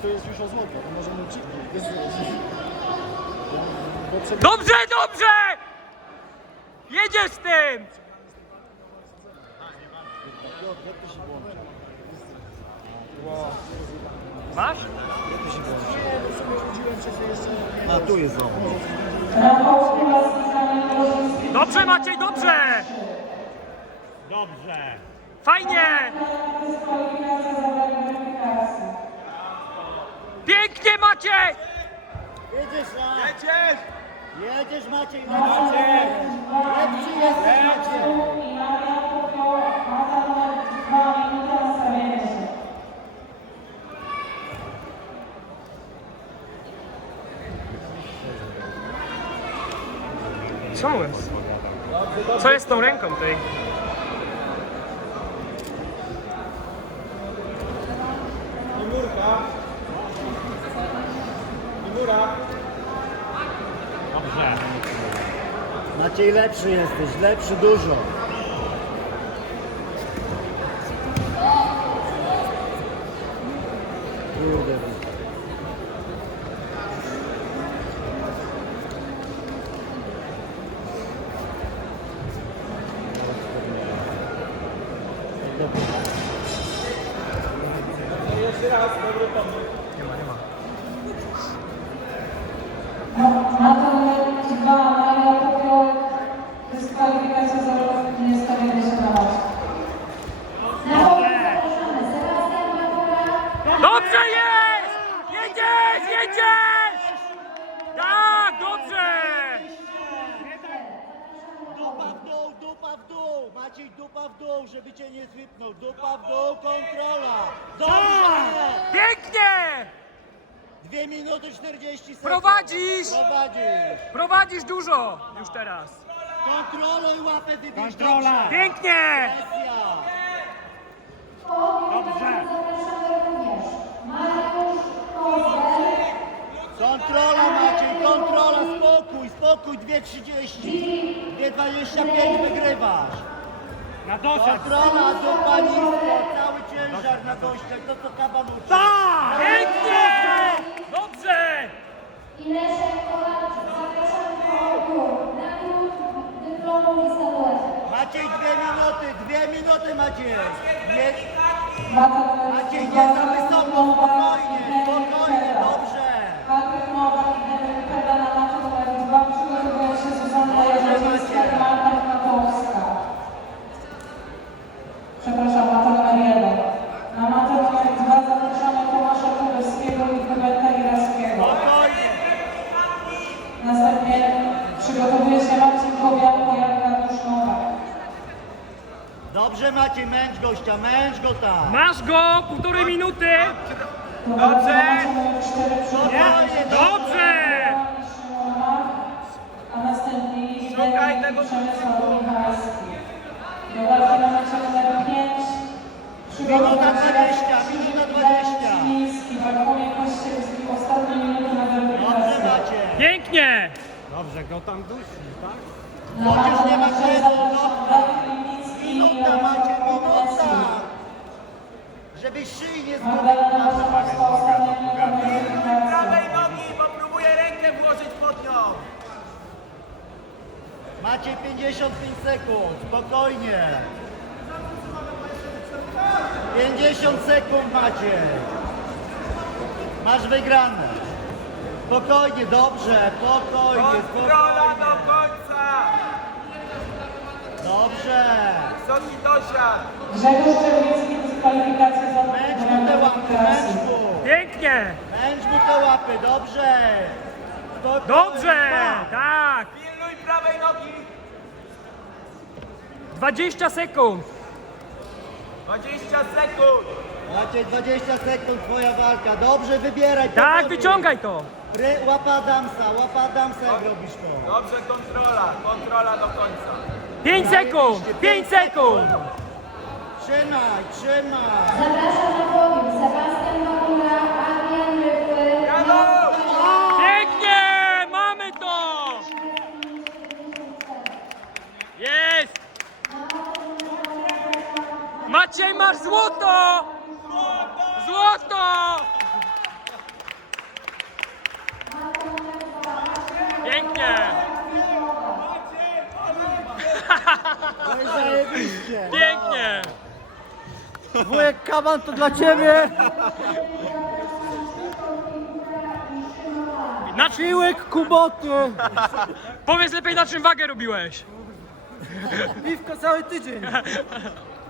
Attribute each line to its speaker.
Speaker 1: to jest już o złoto, to możemy ucieknąć.
Speaker 2: Dobrze, dobrze! Jedziesz z tym!
Speaker 1: Jak to się włącza?
Speaker 2: Masz?
Speaker 1: Jak to się włącza? Nie, to sobie chodziłem przez jeszcze... A, tu jest znowu.
Speaker 2: Dobrze, Maciej, dobrze!
Speaker 3: Dobrze.
Speaker 2: Fajnie! Pięknie, Maciej!
Speaker 1: Jedziesz, a?
Speaker 3: Jedziesz!
Speaker 1: Jedziesz, Maciej, lepszy jesteś, Maciej.
Speaker 2: Co jest? Co jest z tą ręką tej?
Speaker 3: Dobrze.
Speaker 1: Maciej, lepszy jesteś, lepszy dużo. Kurde.
Speaker 4: Natomiast 2 Maria Popiołek, dyskwalifikacja za rok nie stawiamy się na was.
Speaker 2: Dobrze jest! Jedziesz, jedziesz! Tak, dobrze!
Speaker 1: Dupa w dół, Maciej, dupa w dół, żeby cię nie zwypnął. Dupa w dół, kontrola. Dobrze!
Speaker 2: Pięknie!
Speaker 1: 2 minuty 40 sekund.
Speaker 2: Prowadzisz!
Speaker 1: Prowadzisz.
Speaker 2: Prowadzisz dużo już teraz.
Speaker 1: Kontroluj łapę, wybierz.
Speaker 3: Kontrola.
Speaker 1: Dobrze.
Speaker 2: Pięknie!
Speaker 1: Presja.
Speaker 3: Dobrze.
Speaker 1: Kontrola, Maciej, kontrola, spokój, 2:30. 2:25 wygrywasz.
Speaker 3: Na dosiad.
Speaker 1: Kontrola, dupa nisko, cały ciężar na dościach, to co kaban uczy.
Speaker 3: Tak!
Speaker 2: Pięknie! Dobrze!
Speaker 4: I Leszek Kolarczyk, zapraszamy do oboru. Na klub dyplomów i statuetek.
Speaker 1: Maciej, 2 minuty, Maciej. Nie,
Speaker 4: Mata numer
Speaker 1: Maciej,
Speaker 4: 2,
Speaker 1: nie za wysoko, spokojnie, dobrze.
Speaker 4: Patryk Nowak i Henryk Peda na macie numer 2 przygotowują się Zuzanna Jarzyńska i Marta Knatowska. Przepraszam, mata numer 1. Na matę numer 2 zapraszamy Tomasza Kubewskiego i Huberta Iraskiego.
Speaker 1: Spokojnie.
Speaker 4: Następnie przygotowuje się Marcin Kowialko i Arkadiusz Nowak.
Speaker 1: Dobrze, Maciej, męcz gościa, męcz go tam.
Speaker 2: Masz go, 1,5 minuty.
Speaker 4: Dobrze! Numer 4
Speaker 1: Spokojnie,
Speaker 2: Dobrze!
Speaker 4: A następnie Przemysław Michalski. Do walki na mecie numer 5
Speaker 1: Minuta 20, minuta 20.
Speaker 4: Chiński, Bartłomiej Kościelski, ostatnie minuty na
Speaker 1: Dobrze,
Speaker 4: weryfikację.
Speaker 1: Maciej.
Speaker 2: Pięknie!
Speaker 3: Dobrze, go tam dusi, tak?
Speaker 4: Na
Speaker 1: Chociaż nie ma
Speaker 4: mecie
Speaker 1: kresu,
Speaker 4: zapraszam Dawid Limicki i
Speaker 1: Minuta,
Speaker 4: Radosław
Speaker 1: Maciej,
Speaker 4: Kowalski.
Speaker 1: minuta. Żebyś szyi nie zgubił.
Speaker 4: Magdalena Warszawska, ostatnia minuta na weryfikację.
Speaker 5: Prawej nogi, bo próbuję rękę włożyć pod nią.
Speaker 1: Maciej, 55 sekund, spokojnie. 50 sekund, Maciej. Masz wygrane. Spokojnie, dobrze, spokojnie,
Speaker 5: Kontrola
Speaker 1: spokojnie.
Speaker 5: do końca.
Speaker 1: Dobrze.
Speaker 5: Wysoki dosiad.
Speaker 4: Grzegorz Czerwiński, dyskwalifikacja za
Speaker 1: Męcz mu te łapy, męcz mu.
Speaker 2: Pięknie!
Speaker 1: Męcz mu te łapy, dobrze. Spokojnie.
Speaker 2: Dobrze! Tak!
Speaker 5: Pilnuj prawej nogi.
Speaker 2: 20 sekund!
Speaker 5: 20 sekund.
Speaker 1: Maciej, 20 sekund, twoja walka. Dobrze, wybieraj.
Speaker 2: Tak,
Speaker 1: powoli.
Speaker 2: wyciągaj to!
Speaker 1: Łapa Adamsa, jak robisz to.
Speaker 5: Dobrze, kontrola do końca.
Speaker 2: 5 sekund! 5 sekund!
Speaker 1: Trzymaj, trzymaj.
Speaker 4: Zapraszam na podium Sebastian Magura, Adrian Rypły.
Speaker 5: Brawo!
Speaker 2: Pięknie! Mamy to! Jest! Maciej, masz złoto! Złoto!
Speaker 1: Zajebiście!
Speaker 2: Pięknie!
Speaker 1: Wujek Kaban to dla ciebie!
Speaker 2: Na,
Speaker 1: Piłek Kuboty!
Speaker 2: powiedz lepiej, na czym wagę robiłeś.
Speaker 1: Piwko cały tydzień!